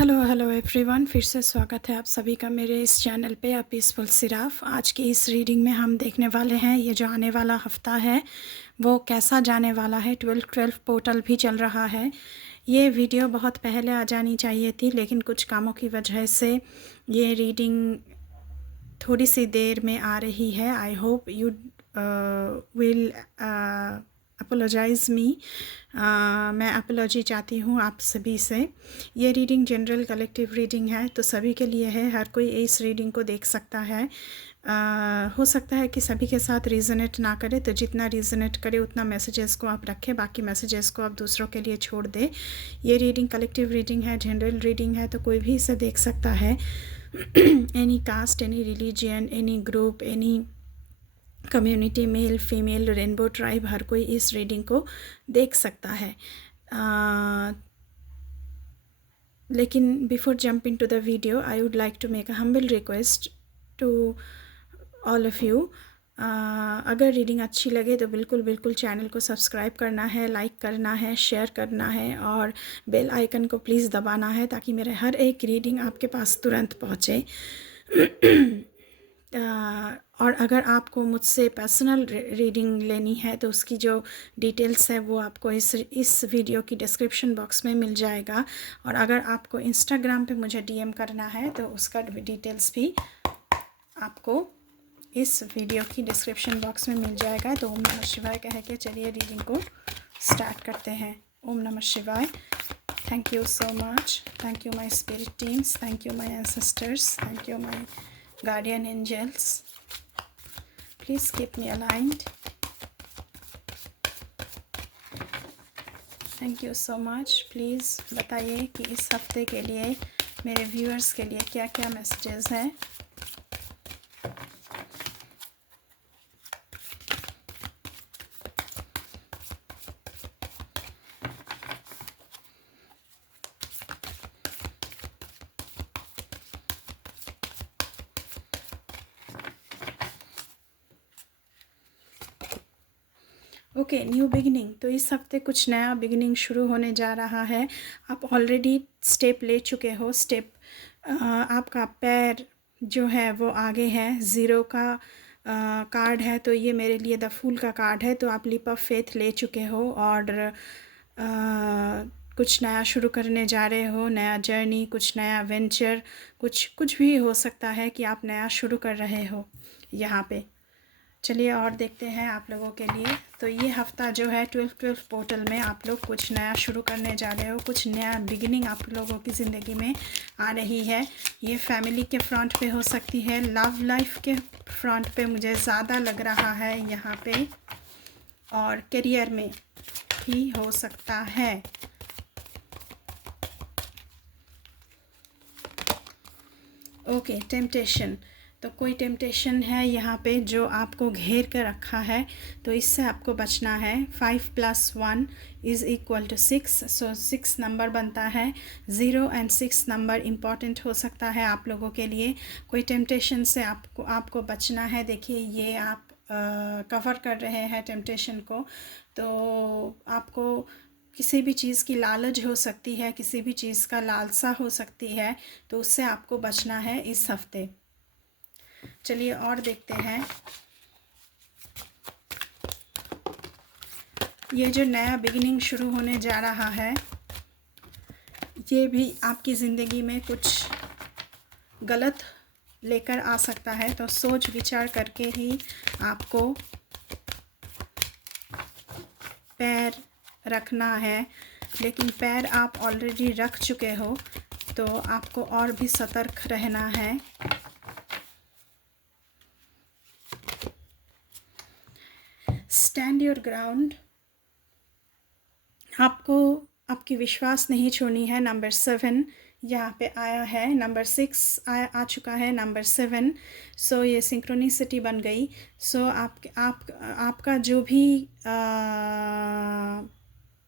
Hello everyone, फिर से स्वागत है आप सभी का मेरे इस चैनल पे अ पीसफुल सिराफ। आज की इस रीडिंग में हम देखने वाले हैं ये जो आने वाला हफ्ता है वो कैसा जाने वाला है। 12/12 पोर्टल भी चल रहा है। ये वीडियो बहुत पहले आ जानी चाहिए थी, लेकिन कुछ कामों की वजह से ये रीडिंग थोड़ी सी देर में आ रही है। I hope you will apologise me. मैं अपोलॉजी चाहती हूँ आप सभी से। ये रीडिंग जनरल कलेक्टिव रीडिंग है, तो सभी के लिए है। हर कोई इस रीडिंग को देख सकता है। हो सकता है कि सभी के साथ रीजनेट ना करे, तो जितना रीजनेट करे उतना मैसेजेस को आप रखें, बाकी मैसेजेस को आप दूसरों के लिए छोड़ दें। ये रीडिंग कलेक्टिव रीडिंग है, जनरल रीडिंग है, तो कोई भी इसे देख सकता है। Any caste, any religion, any group, any community, male female, rainbow tribe, हर कोई इस रीडिंग को देख सकता है। लेकिन before jump into the video I would like to make a humble request to all of you. अगर reading अच्छी लगे तो बिल्कुल चैनल को सब्सक्राइब करना है, लाइक करना है, शेयर करना है और बेल आइकन को प्लीज़ दबाना है, ताकि मेरे हर एक रीडिंग आपके पास तुरंत पहुँचे। और अगर आपको मुझसे पर्सनल रीडिंग लेनी है तो उसकी जो डिटेल्स है वो आपको इस वीडियो की डिस्क्रिप्शन बॉक्स में मिल जाएगा। और अगर आपको इंस्टाग्राम पे मुझे डीएम करना है तो उसका डिटेल्स भी आपको इस वीडियो की डिस्क्रिप्शन बॉक्स में मिल जाएगा। तो ओम नमः शिवाय कह के चलिए रीडिंग को स्टार्ट करते हैं। ओम नमः शिवाय। Thank you so much. Thank you my spirit teams, thank you my ancestors, thank you my guardian angels, please keep me aligned. Thank you so much. Please बताइए कि इस हफ्ते के लिए मेरे व्यूअर्स के लिए क्या क्या मैसेजेस हैं। Okay, new beginning. तो इस हफ्ते कुछ नया बिगिनिंग शुरू होने जा रहा है। आप ऑलरेडी स्टेप ले चुके हो। आपका पैर जो है वो आगे है। ज़ीरो का कार्ड है, तो ये मेरे लिए द फूल का कार्ड है। तो आप लीप ऑफ फेथ ले चुके हो और कुछ नया शुरू करने जा रहे हो। नया जर्नी, कुछ नया वेंचर, कुछ भी हो सकता है कि आप नया शुरू कर रहे हो यहाँ पे। चलिए और देखते हैं आप लोगों के लिए। तो ये हफ्ता जो है 12/12 पोर्टल में आप लोग कुछ नया शुरू करने जा रहे हो। कुछ नया बिगिनिंग आप लोगों की ज़िंदगी में आ रही है। ये फैमिली के फ्रंट पे हो सकती है, लव लाइफ के फ्रंट पे मुझे ज़्यादा लग रहा है यहाँ पे, और करियर में भी हो सकता है। Okay, temptation. तो कोई टेम्पटेशन है यहाँ पे जो आपको घेर कर रखा है, तो इससे आपको बचना है। 5 + 1 = 6, सो 6 नंबर बनता है। 0 और 6 नंबर इम्पॉर्टेंट हो सकता है आप लोगों के लिए। कोई टेम्पटेशन से आपको बचना है। देखिए ये आप कवर कर रहे हैं टेम्पटेशन को, तो आपको किसी भी चीज़ की लालच हो सकती है, किसी भी चीज़ का लालसा हो सकती है, तो उससे आपको बचना है इस हफ्ते। चलिए और देखते हैं। ये जो नया बिगिनिंग शुरू होने जा रहा है, ये भी आपकी ज़िंदगी में कुछ गलत लेकर आ सकता है, तो सोच विचार करके ही आपको पैर रखना है। लेकिन पैर आप ऑलरेडी रख चुके हो, तो आपको और भी सतर्क रहना है। Stand your ground. आपको आपकी विश्वास नहीं छोड़नी है। नंबर 7 यहाँ पे आया है। नंबर 6 आ चुका है। नंबर 7, सो ये सिंक्रोनिसिटी बन गई। सो आपका जो भी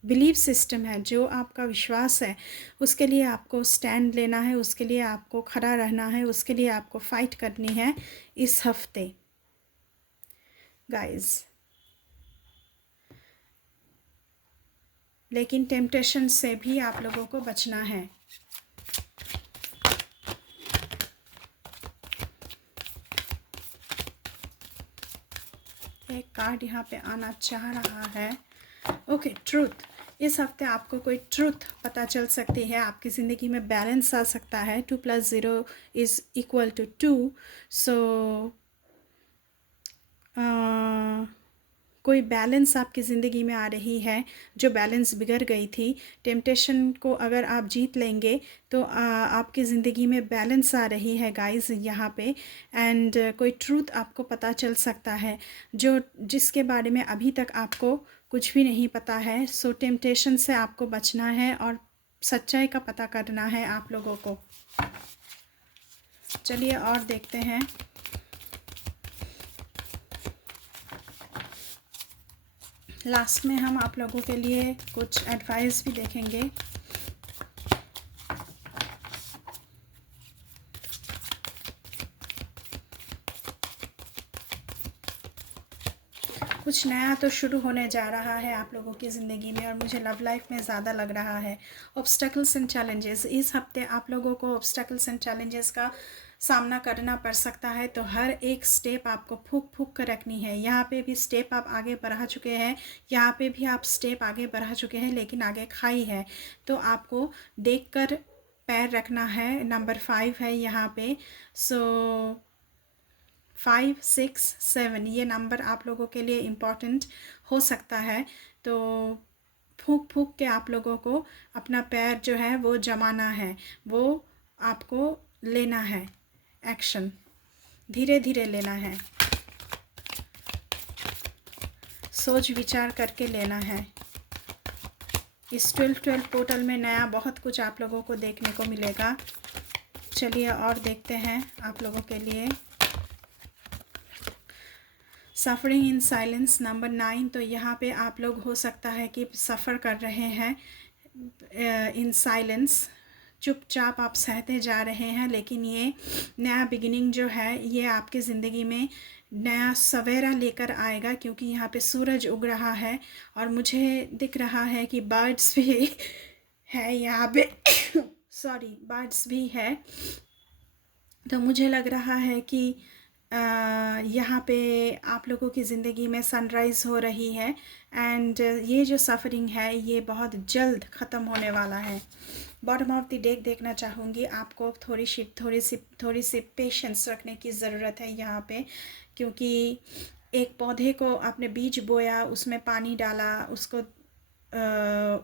बिलीव सिस्टम है, जो आपका विश्वास है, उसके लिए आपको स्टैंड लेना है, उसके लिए आपको खड़ा रहना है, उसके लिए आपको फ़ाइट करनी है इस हफ्ते गाइज़। लेकिन टेम्पटेशन से भी आप लोगों को बचना है। ओके, कार्ड यहाँ पे आना चाह रहा है। Okay, truth. इस हफ्ते आपको कोई ट्रूथ पता चल सकती है, आपकी ज़िंदगी में बैलेंस आ सकता है। 2 + 0 इज़ इक्वल टू 2। सो कोई बैलेंस आपकी ज़िंदगी में आ रही है, जो बैलेंस बिगड़ गई थी। टेम्पटेशन को अगर आप जीत लेंगे तो आपकी ज़िंदगी में बैलेंस आ रही है गाइस यहाँ पे। एंड कोई ट्रूथ आपको पता चल सकता है जो जिसके बारे में अभी तक आपको कुछ भी नहीं पता है। सो टेम्पटेशन से आपको बचना है और सच्चाई का पता करना है आप लोगों को। चलिए और देखते हैं। लास्ट में हम आप लोगों के लिए कुछ एडवाइस भी देखेंगे। कुछ नया तो शुरू होने जा रहा है आप लोगों की ज़िंदगी में, और मुझे लव लाइफ में ज़्यादा लग रहा है। ऑब्स्टेकल्स एंड चैलेंजेस, इस हफ्ते आप लोगों को ऑब्स्टेकल्स एंड चैलेंजेस का सामना करना पड़ सकता है। तो हर एक स्टेप आपको फूक फूक कर रखनी है। यहाँ पे भी स्टेप आप आगे बढ़ा चुके हैं, यहाँ पे भी आप स्टेप आगे बढ़ा चुके हैं, लेकिन आगे खाई है। तो आपको देखकर पैर रखना है। नंबर 5 है यहाँ पे। सो 5, 6, 7 ये नंबर आप लोगों के लिए इम्पॉर्टेंट हो सकता है। तो फूंक फूंक के आप लोगों को अपना पैर जो है वो जमाना है, वो आपको लेना है। एक्शन धीरे धीरे लेना है, सोच विचार करके लेना है। इस 12-12 पोर्टल में नया बहुत कुछ आप लोगों को देखने को मिलेगा। चलिए और देखते हैं आप लोगों के लिए। Suffering in silence number 9। तो यहाँ पे आप लोग हो सकता है कि सफ़र कर रहे हैं इन साइलेंस, चुपचाप आप सहते जा रहे हैं। लेकिन ये नया बिगिनिंग जो है ये आपकी ज़िंदगी में नया सवेरा लेकर आएगा, क्योंकि यहाँ पे सूरज उग रहा है और मुझे दिख रहा है कि बर्ड्स भी है यहाँ पे सॉरी, बर्ड्स भी है। तो मुझे लग रहा है कि यहाँ पे आप लोगों की ज़िंदगी में सनराइज़ हो रही है। एंड ये जो सफ़रिंग है ये बहुत जल्द ख़त्म होने वाला है। बॉटम ऑफ द डेक देखना चाहूँगी। आपको थोड़ी सी पेशेंस रखने की ज़रूरत है यहाँ पे, क्योंकि एक पौधे को आपने बीज बोया, उसमें पानी डाला, उसको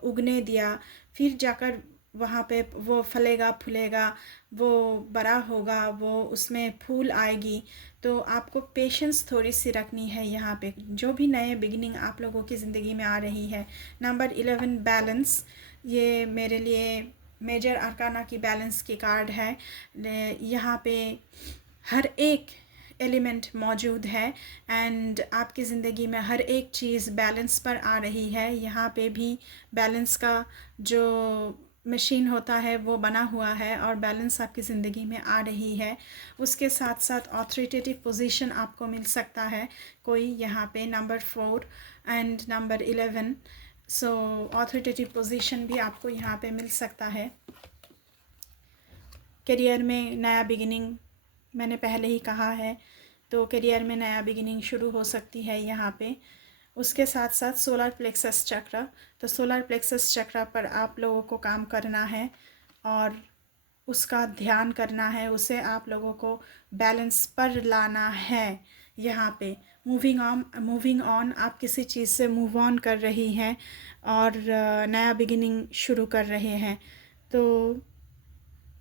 उगने दिया, फिर जाकर वहाँ पे वो फलेगा फूलेगा, वो बड़ा होगा, वो उसमें फूल आएगी। तो आपको पेशेंस थोड़ी सी रखनी है यहाँ पे, जो भी नए बिगिनिंग आप लोगों की ज़िंदगी में आ रही है। नंबर 11 बैलेंस, ये मेरे लिए मेजर अरकाना की बैलेंस की कार्ड है। यहाँ पे हर एक एलिमेंट मौजूद है एंड आपकी ज़िंदगी में हर एक चीज़ बैलेंस पर आ रही है। यहाँ पे भी बैलेंस का जो मशीन होता है वो बना हुआ है और बैलेंस आपकी ज़िंदगी में आ रही है। उसके साथ साथ ऑथोरिटेटिव पोजीशन आपको मिल सकता है कोई यहाँ पे। Number 4 and number 11, so authoritative position भी आपको यहाँ पे मिल सकता है। करियर में नया बिगिनिंग, मैंने पहले ही कहा है, तो करियर में नया बिगिनिंग शुरू हो सकती है यहाँ पे। उसके साथ साथ सोलर प्लेक्सस चक्र, तो सोलर प्लेक्सस चक्र पर आप लोगों को काम करना है और उसका ध्यान करना है, उसे आप लोगों को बैलेंस पर लाना है यहाँ पे। मूविंग ऑन, आप किसी चीज़ से मूव ऑन कर रही हैं और नया बिगिनिंग शुरू कर रहे हैं। तो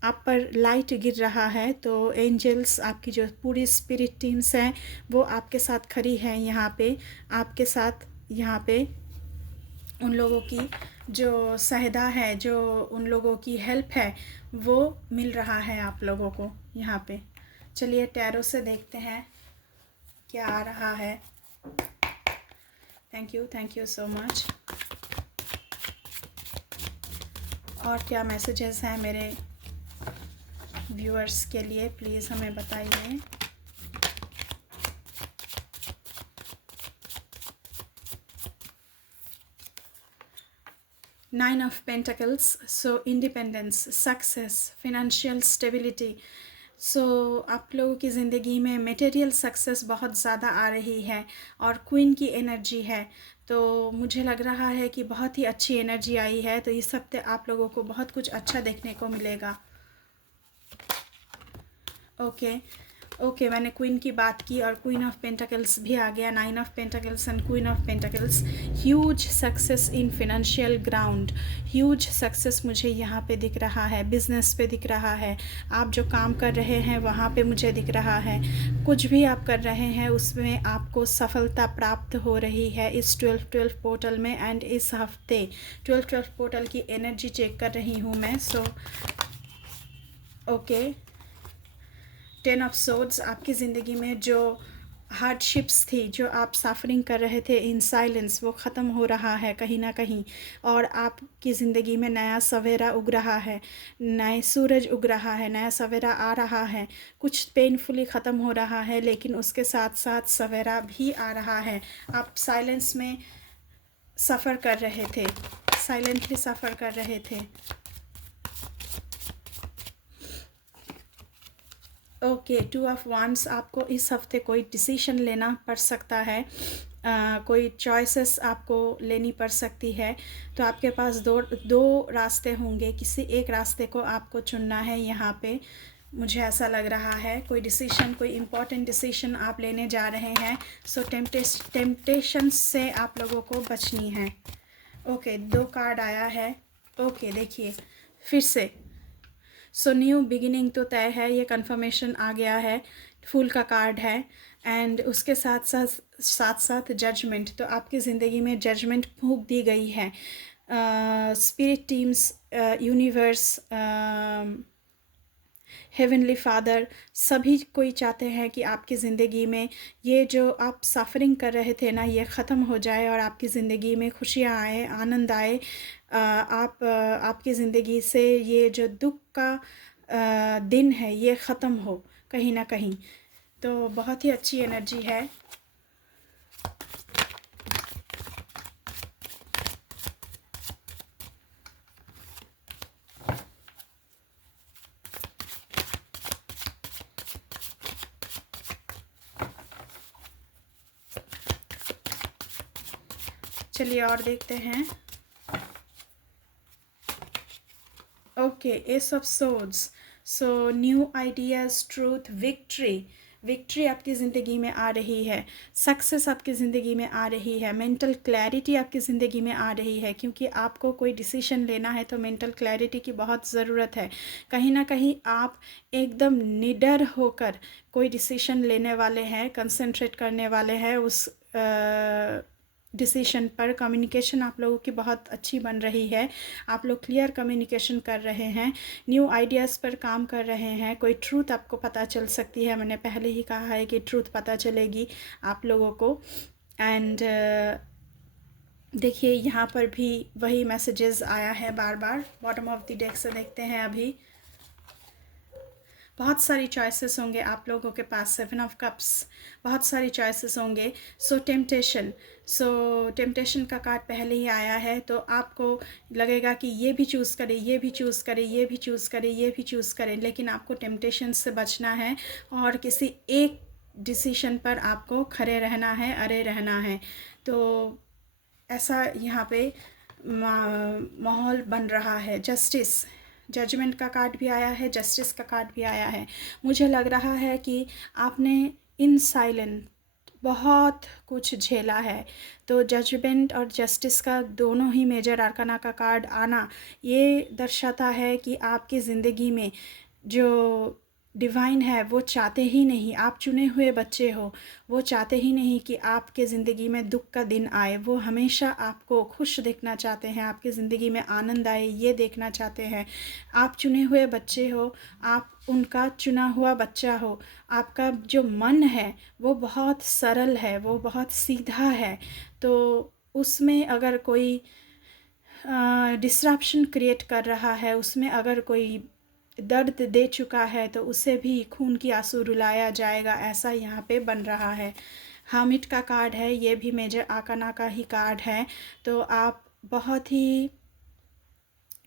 आप पर लाइट गिर रहा है, तो एंजल्स, आपकी जो पूरी स्पिरिट टीम्स हैं वो आपके साथ खड़ी हैं यहाँ पे, आपके साथ यहाँ पे। उन लोगों की जो सहायता है, जो उन लोगों की हेल्प है, वो मिल रहा है आप लोगों को यहाँ पे। चलिए टैरो से देखते हैं क्या आ रहा है। Thank you so much. और क्या मैसेजेस हैं मेरे व्यूअर्स के लिए, प्लीज़ हमें बताइए। Nine of Pentacles, so independence, success, financial stability, आप लोगों की ज़िंदगी में मटेरियल सक्सेस बहुत ज़्यादा आ रही है और क्वीन की एनर्जी है। तो मुझे लग रहा है कि बहुत ही अच्छी एनर्जी आई है, तो इस हफ्ते आप लोगों को बहुत कुछ अच्छा देखने को मिलेगा। ओके ओके, मैंने क्वीन की बात की और क्वीन ऑफ पेंटाकल्स भी आ गया, 9 of pentacles and queen of pentacles. Huge success in financial ground, huge success मुझे यहाँ पे दिख रहा है, बिजनेस पे दिख रहा है, आप जो काम कर रहे हैं वहाँ पे मुझे दिख रहा है, कुछ भी आप कर रहे हैं उसमें आपको सफलता प्राप्त हो रही है इस 12-12 पोर्टल में। एंड इस हफ्ते 12-12 पोर्टल की एनर्जी चेक कर रही हूँ मैं। ओके, 10 ऑफ सोर्ड्स, आपकी ज़िंदगी में जो हार्डशिप्स थी, जो आप सफरिंग कर रहे थे इन साइलेंस, वो ख़त्म हो रहा है कहीं ना कहीं, और आपकी ज़िंदगी में नया सवेरा उग रहा है, नए सूरज उग रहा है, नया सवेरा आ रहा है। कुछ पेनफुली ख़त्म हो रहा है लेकिन उसके साथ साथ सवेरा भी आ रहा है। आप साइलेंस में सफ़र कर रहे थे, साइलेंटली सफ़र कर रहे थे। ओके, 2 ऑफ वांड्स, आपको इस हफ्ते कोई डिसीजन लेना पड़ सकता है, कोई चॉइसेस आपको लेनी पड़ सकती है। तो आपके पास दो रास्ते होंगे, किसी एक रास्ते को आपको चुनना है यहाँ पे, मुझे ऐसा लग रहा है। कोई डिसीजन, कोई इम्पोर्टेंट डिसीजन आप लेने जा रहे हैं। सो टेम्पटेशन से आप लोगों को बचनी है। ओके, 2 कार्ड आया है। ओके, देखिए फिर से, न्यू बिगिनिंग तो तय है, ये कंफर्मेशन आ गया है, फूल का कार्ड है। एंड उसके साथ साथ जजमेंट, तो आपकी ज़िंदगी में जजमेंट फूंक दी गई है। Spirit teams, universe, heavenly father, सभी कोई चाहते हैं कि आपकी ज़िंदगी में ये जो आप सफरिंग कर रहे थे ना, ये ख़त्म हो जाए और आपकी ज़िंदगी में खुशियाँ आए, आनंद आए। आपकी ज़िंदगी से ये जो दुख का दिन है ये ख़त्म हो कहीं ना कहीं। तो बहुत ही अच्छी एनर्जी है। चलिए और देखते हैं। Okay, S of swords, new ideas, truth, victory आपकी ज़िंदगी में आ रही है, सक्सेस आपकी ज़िंदगी में आ रही है, मेंटल क्लैरिटी आपकी ज़िंदगी में आ रही है, क्योंकि आपको कोई डिसीजन लेना है तो मेंटल क्लैरिटी की बहुत ज़रूरत है। कहीं ना कहीं आप एकदम निडर होकर कोई डिसीजन लेने वाले हैं, कंसंट्रेट करने वाले हैं उस डिसीशन पर। कम्युनिकेशन आप लोगों की बहुत अच्छी बन रही है, आप लोग क्लियर कम्युनिकेशन कर रहे हैं, न्यू आइडियाज़ पर काम कर रहे हैं, कोई ट्रूथ आपको पता चल सकती है। मैंने पहले ही कहा है कि ट्रूथ पता चलेगी आप लोगों को। एंड देखिए यहाँ पर भी वही मैसेजेस आया है बार बार। बॉटम ऑफ द डेक से देखते हैं। अभी बहुत सारी चॉइसेस होंगे आप लोगों के पास, 7 ऑफ कप्स, बहुत सारी चॉइसेस होंगे। टेम्पटेशन का कार्ड पहले ही आया है, तो आपको लगेगा कि ये भी चूज़ करें, ये भी चूज़ करें, ये भी चूज़ करें, ये भी चूज़ करें, लेकिन आपको टेम्पटेशन से बचना है और किसी एक डिसीशन पर आपको खड़े रहना है, अड़े रहना है। तो ऐसा यहाँ पे माहौल बन रहा है। जजमेंट का कार्ड भी आया है, जस्टिस का कार्ड भी आया है। मुझे लग रहा है कि आपने इन साइलेंट बहुत कुछ झेला है, तो जजमेंट और जस्टिस का दोनों ही मेजर आर्काना का कार्ड आना ये दर्शाता है कि आपकी ज़िंदगी में जो डिवाइन है वो चाहते ही नहीं, आप चुने हुए बच्चे हो, वो चाहते ही नहीं कि आपके ज़िंदगी में दुख का दिन आए। वो हमेशा आपको खुश देखना चाहते हैं, आपकी ज़िंदगी में आनंद आए ये देखना चाहते हैं। आप चुने हुए बच्चे हो, आप उनका चुना हुआ बच्चा हो। आपका जो मन है वो बहुत सरल है, वो बहुत सीधा है। तो उसमें अगर कोई डिस्ट्रैक्शन क्रिएट कर रहा है, उसमें अगर कोई दर्द दे चुका है, तो उसे भी खून की आंसू रुलाया जाएगा, ऐसा यहाँ पे बन रहा है। हामिट का कार्ड है, ये भी मेजर आर्काना का ही कार्ड है। तो आप बहुत ही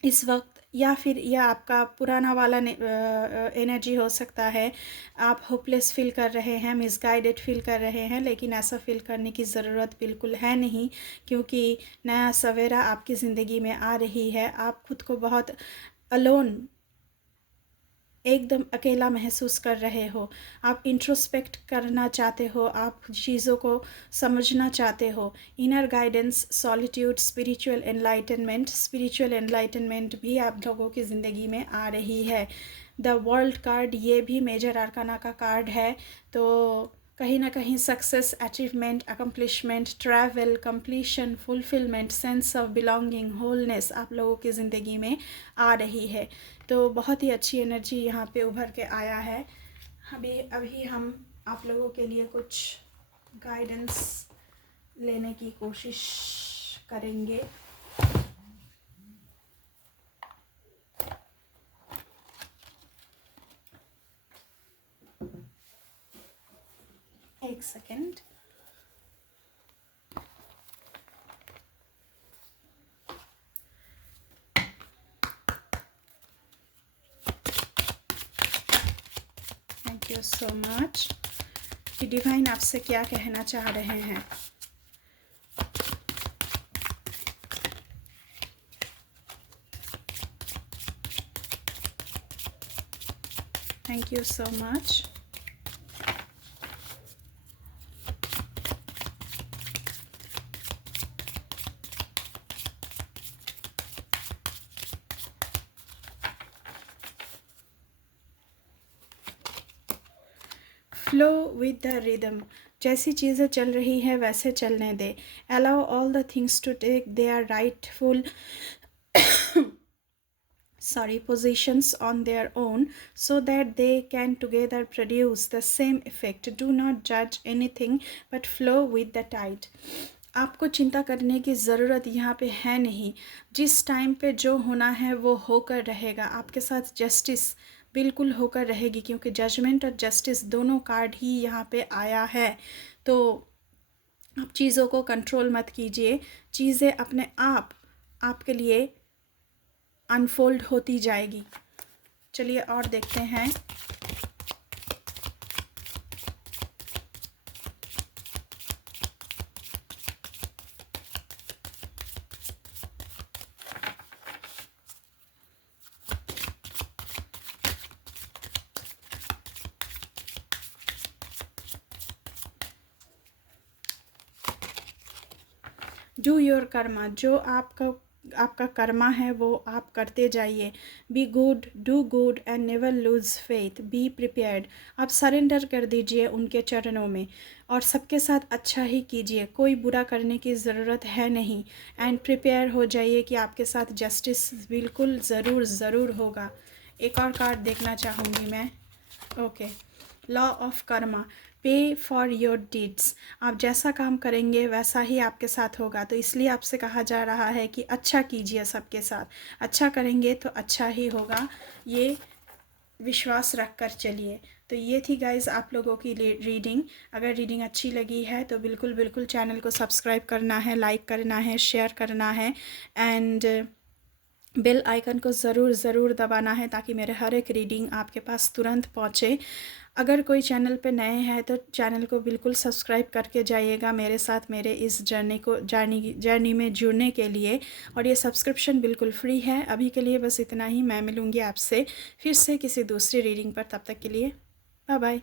इस वक्त या फिर यह आपका पुराना वाला एनर्जी हो सकता है। आप होपलेस फील कर रहे हैं, मिसगाइडेड फील कर रहे हैं, लेकिन ऐसा फील करने की ज़रूरत बिल्कुल है नहीं, क्योंकि नया सवेरा आपकी ज़िंदगी में आ रही है। आप खुद को बहुत अलोन, एकदम अकेला महसूस कर रहे हो। आप इंट्रोस्पेक्ट करना चाहते हो, आप चीज़ों को समझना चाहते हो। Inner guidance, solitude, spiritual enlightenment भी आप लोगों की ज़िंदगी में आ रही है। द वर्ल्ड कार्ड, ये भी मेजर आर्काना का कार्ड है। तो कहीं ना कहीं success, achievement, accomplishment, travel, completion, fulfilment, sense of belonging, wholeness आप लोगों की ज़िंदगी में आ रही है। तो बहुत ही अच्छी एनर्जी यहाँ पे उभर के आया है। अभी हम आप लोगों के लिए कुछ गाइडेंस लेने की कोशिश करेंगे। एक second. Thank you so much कि डिवाइन आपसे क्या कहना चाह रहे हैं। Thank you so much. Flow with the rhythm, जैसी चीज़ें चल रही है वैसे चलने दे। Allow all the things to take their rightful positions on their own, so that they can together produce the same effect. Do not judge anything but flow with the tide. आपको चिंता करने की ज़रूरत यहाँ पे है नहीं। जिस टाइम पे जो होना है वो होकर रहेगा। आपके साथ जस्टिस बिल्कुल होकर रहेगी, क्योंकि जजमेंट और जस्टिस दोनों कार्ड ही यहाँ पे आया है। तो आप चीज़ों को कंट्रोल मत कीजिए, चीज़ें अपने आप आपके लिए अनफोल्ड होती जाएगी। चलिए और देखते हैं। डू योर कर्मा, जो आपका कर्मा है वो आप करते जाइए। Be good, do good and never loose faith, be prepared. आप सरेंडर कर दीजिए उनके चरणों में और सबके साथ अच्छा ही कीजिए, कोई बुरा करने की ज़रूरत है नहीं। एंड प्रिपेयर हो जाइए कि आपके साथ जस्टिस बिल्कुल ज़रूर होगा। एक और कार्ड देखना चाहूँगी मैं। ओके, लॉ ऑफ कर्मा, पे फॉर योर डीड्स। आप जैसा काम करेंगे वैसा ही आपके साथ होगा। तो इसलिए आपसे कहा जा रहा है कि अच्छा कीजिए, सबके साथ अच्छा करेंगे तो अच्छा ही होगा, ये विश्वास रख कर चलिए। तो ये थी गाइज़ आप लोगों की रीडिंग। अगर रीडिंग अच्छी लगी है तो बिल्कुल चैनल को सब्सक्राइब करना है, लाइक करना है, शेयर करना है एंड बेल आइकन को ज़रूर दबाना है, ताकि मेरे हर एक रीडिंग आपके पास तुरंत पहुँचे। अगर कोई चैनल पे नए हैं तो चैनल को बिल्कुल सब्सक्राइब करके जाइएगा मेरे साथ, मेरे इस जर्नी में जुड़ने के लिए। और ये सब्सक्रिप्शन बिल्कुल फ्री है। अभी के लिए बस इतना ही। मैं मिलूँगी आपसे फिर से किसी दूसरी रीडिंग पर। तब तक के लिए बाय बाय।